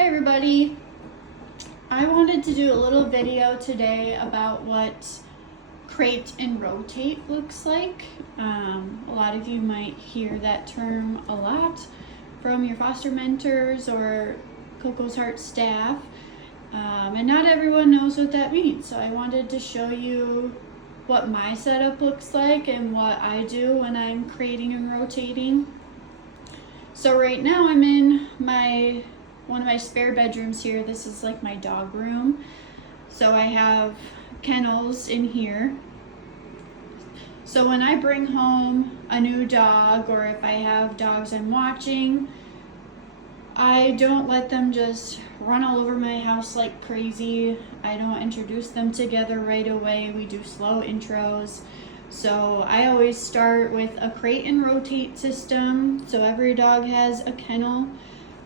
Hi everybody. I wanted to do a little video today about what crate and rotate looks like. A lot of you might hear that term a lot from your foster mentors or Coco's Heart staff, and not everyone knows what that means. So I wanted to show you what my setup looks like and what I do when I'm crating and rotating. So right now I'm in one of my spare bedrooms here. This is like my dog room. So I have kennels in here. So when I bring home a new dog, or if I have dogs I'm watching, I don't let them just run all over my house like crazy. I don't introduce them together right away. We do slow intros. So I always start with a crate and rotate system. So every dog has a kennel.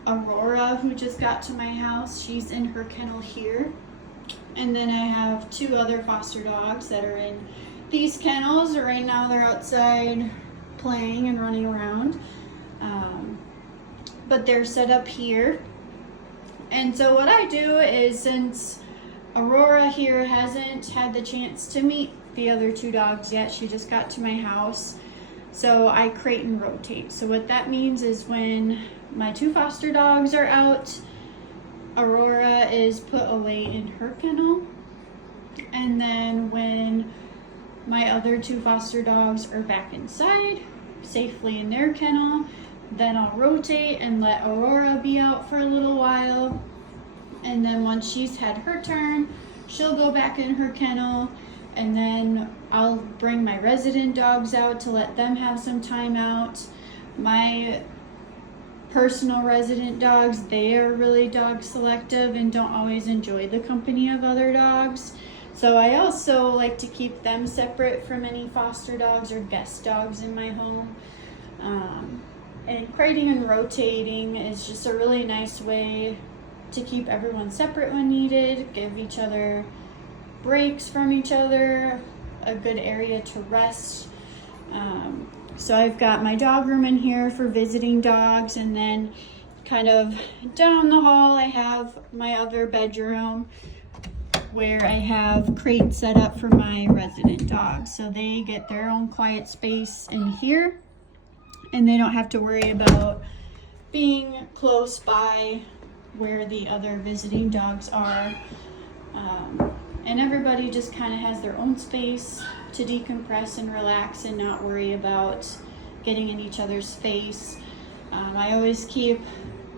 Aurora, who just got to my house, she's in her kennel here. And then I have two other foster dogs that are in these kennels. Right now they're outside playing and running around. But they're set up here. And so what I do is, since Aurora here hasn't had the chance to meet the other two dogs yet, she just got to my house, so I crate and rotate. So what that means is when my two foster dogs are out, Aurora is put away in her kennel, and then when my other two foster dogs are back inside safely in their kennel, then I'll rotate and let Aurora be out for a little while, and then once she's had her turn, she'll go back in her kennel, and then I'll bring my resident dogs out to let them have some time out. My personal resident dogs, they are really dog selective and don't always enjoy the company of other dogs. So I also like to keep them separate from any foster dogs or guest dogs in my home. And crating and rotating is just a really nice way to keep everyone separate when needed, give each other breaks from each other, a good area to rest. So I've got my dog room in here for visiting dogs, and then kind of down the hall I have my other bedroom where I have crates set up for my resident dogs. So they get their own quiet space in here, and they don't have to worry about being close by where the other visiting dogs are. And everybody just kind of has their own space to decompress and relax and not worry about getting in each other's face. I always keep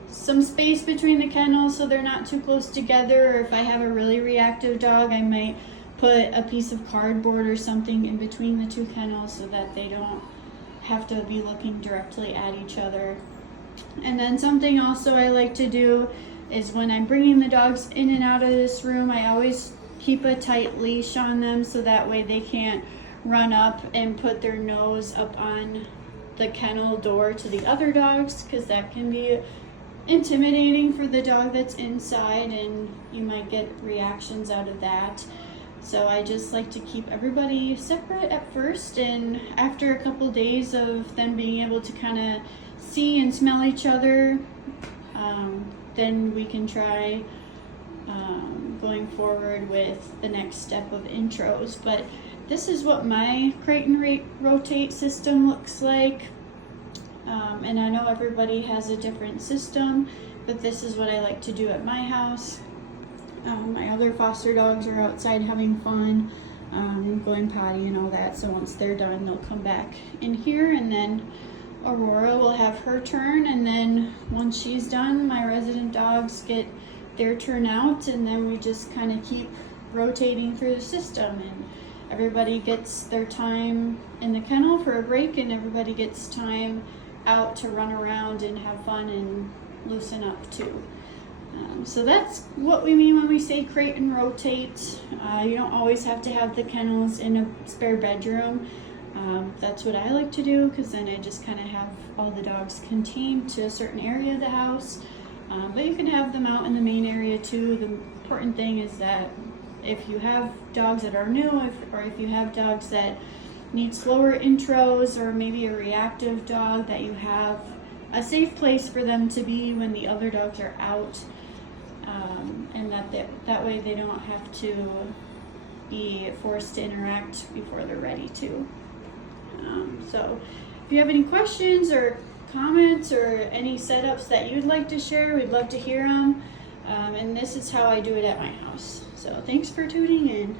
some space between the kennels so they're not too close together. Or if I have a really reactive dog, I might put a piece of cardboard or something in between the two kennels so that they don't have to be looking directly at each other. And then something also I like to do is when I'm bringing the dogs in and out of this room, I always keep a tight leash on them so that way they can't run up and put their nose up on the kennel door to the other dogs, because that can be intimidating for the dog that's inside and you might get reactions out of that. So I just like to keep everybody separate at first, and after a couple days of them being able to kind of see and smell each other, then we can try going forward with the next step of intros. But this is what my crate and rotate system looks like. And I know everybody has a different system, but this is what I like to do at my house. My other foster dogs are outside having fun, going potty and all that. So once they're done, they'll come back in here, and then Aurora will have her turn. And then once she's done, my resident dogs get their turn out, and then we just kind of keep rotating through the system, and everybody gets their time in the kennel for a break, and everybody gets time out to run around and have fun and loosen up too. So that's what we mean when we say crate and rotate. You don't always have to have the kennels in a spare bedroom. That's what I like to do, because then I just kind of have all the dogs contained to a certain area of the house. But you can have them out in the main area too. The important thing is that if you have dogs that are new, or if you have dogs that need slower intros, or maybe a reactive dog, that you have a safe place for them to be when the other dogs are out. and that way they don't have to be forced to interact before they're ready to. So if you have any questions or comments or any setups that you'd like to share, we'd love to hear them. And this is how I do it at my house. So thanks for tuning in.